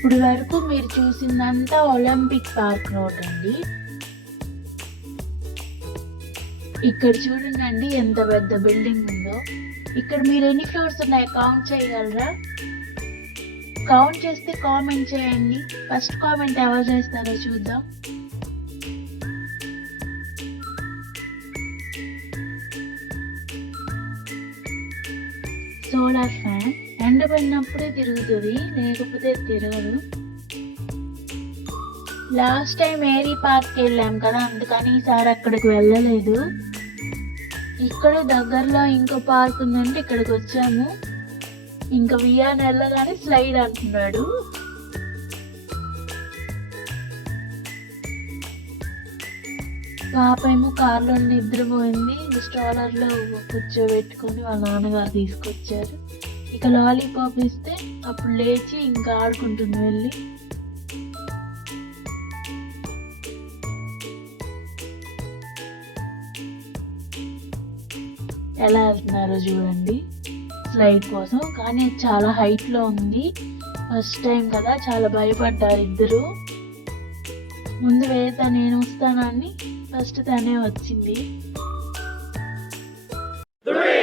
ఇప్పుడు వరకు మీరు చూసిందంతా ఒలింపిక్ పార్క్ రోడ్ అండి. ఇక్కడ చూడండి ఎంత పెద్ద బిల్డింగ్ ఉందో. ఇక్కడ మీరు ఎన్ని ఫ్లోర్స్ ఉన్నాయో కౌంట్ చేయగలరా? కౌంట్ చేస్తే కామెంట్ చేయండి. ఫస్ట్ కామెంట్ ఎవరు చేస్తారో చూద్దాం. సోలార్ ఫ్యాన్ ఎండబడినప్పుడే తిరుగుతుంది, లేకపోతే తిరగదు. లాస్ట్ టైం ఏరీ పార్క్ వెళ్ళాం కదా, అందుకని ఈసారి అక్కడికి వెళ్ళలేదు. ఇక్కడ దగ్గరలో ఇంకో పార్క్ ఉందంటే ఇక్కడికి వచ్చాము. ఇంకా వియాన్ వెళ్ళగానే స్లైడ్ అంటున్నాడు. పాప ఏమో కార్లో నిద్రపోయింది. స్ట్రాలర్లో కూర్చోబెట్టుకొని వాళ్ళ నాన్నగారు తీసుకొచ్చారు. ఇక లాలీపాప్ ఇస్తే అప్పుడు లేచి ఇంకా ఆడుకుంటుంది వెళ్ళి. ఎలా వెళ్తున్నారో చూడండి స్లైడ్ కోసం. కానీ అది చాలా హైట్లో ఉంది. ఫస్ట్ టైం కదా, చాలా భయపడ్డారు ఇద్దరు. ముందు వేత నేను వస్తానని ఫస్ట్ తనే వచ్చింది. 3,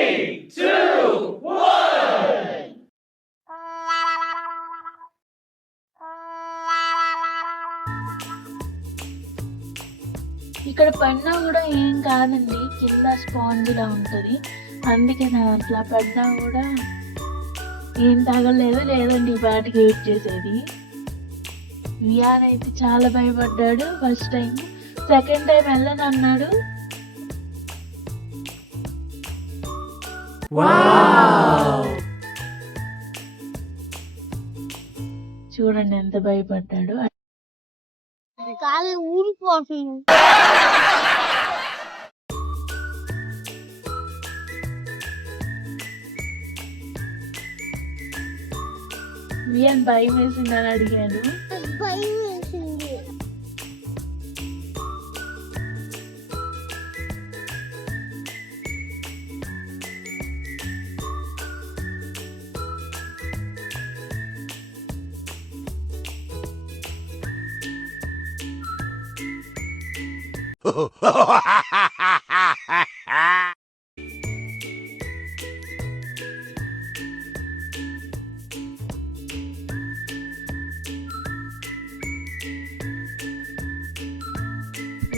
2, 1. ఇక్కడ పడినా కూడా ఏం కాదండి, కింద స్పాంజ్ లా ఉంటుంది. అందుకే నేను అట్లా పడినా కూడా ఏం తగలేదు. లేదండి వాటికి వెయిట్ చేసేది. వియాన్ అయితే చాలా భయపడ్డాడు ఫస్ట్ టైం. సెకండ్ టైం వెళ్ళను అన్నాడు. చూడండి ఎంత భయపడ్డాడు. ఊరిపోతుంది. వియాన్ భయం వేసిందని అడిగాను. భయం వేసింది.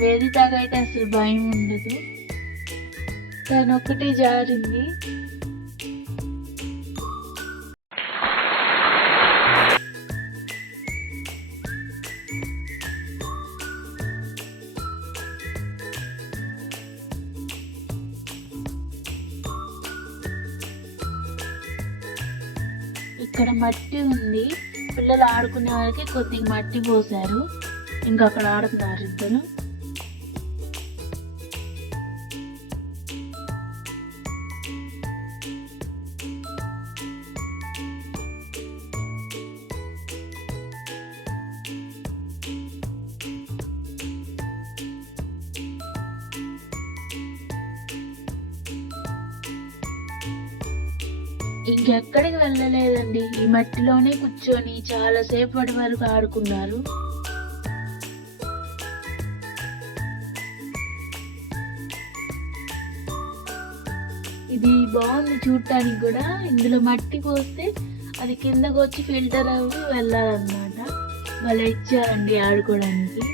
వేదికైతే అసలు భయం ఉండదు. తను ఒక్కటే జారింది. ఇక్కడ మట్టి ఉంది. పిల్లలు ఆడుకునే వాళ్ళకి కొద్దిగా మట్టి పోసారు. ఇంకా అక్కడ ఆడుతున్నారు ఇద్దరు. ఇంకెక్కడికి వెళ్ళలేదండి. ఈ మట్టిలోనే కూర్చొని చాలా సేపటి వరకు ఆడుకున్నారు. ఇది బాగుంది చూడటానికి కూడా. ఇందులో మట్టి పోస్తే అది కిందకు వచ్చి ఫిల్టర్ అవి వెళ్ళాలన్నమాట. వాళ్ళు ఇచ్చారండి ఆడుకోవడానికి.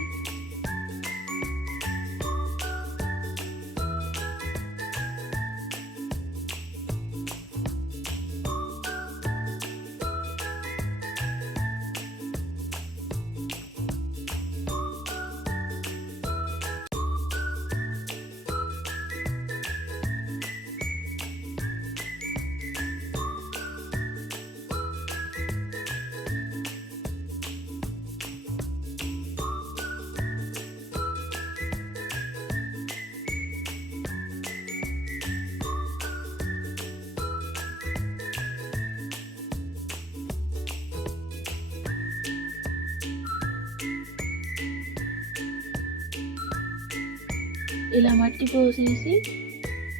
ఇలా మట్టి పోసేసి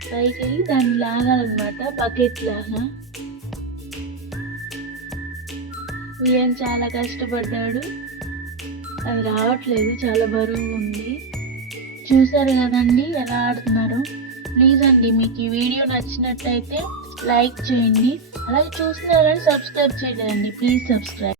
పైకి వెళ్ళి దాన్ని లాగాలన్నమాట, బకెట్ లాగా. ఉయ్యం చాలా కష్టపడ్డాడు, అది రావట్లేదు, చాలా బరువు ఉంది. చూసారు కదండి ఎలా ఆడుతున్నారో. ప్లీజ్ అండి, మీకు ఈ వీడియో నచ్చినట్టయితే లైక్ చేయండి, అలాగే చూస్తున్నారని సబ్స్క్రైబ్ చేయండి. Please subscribe.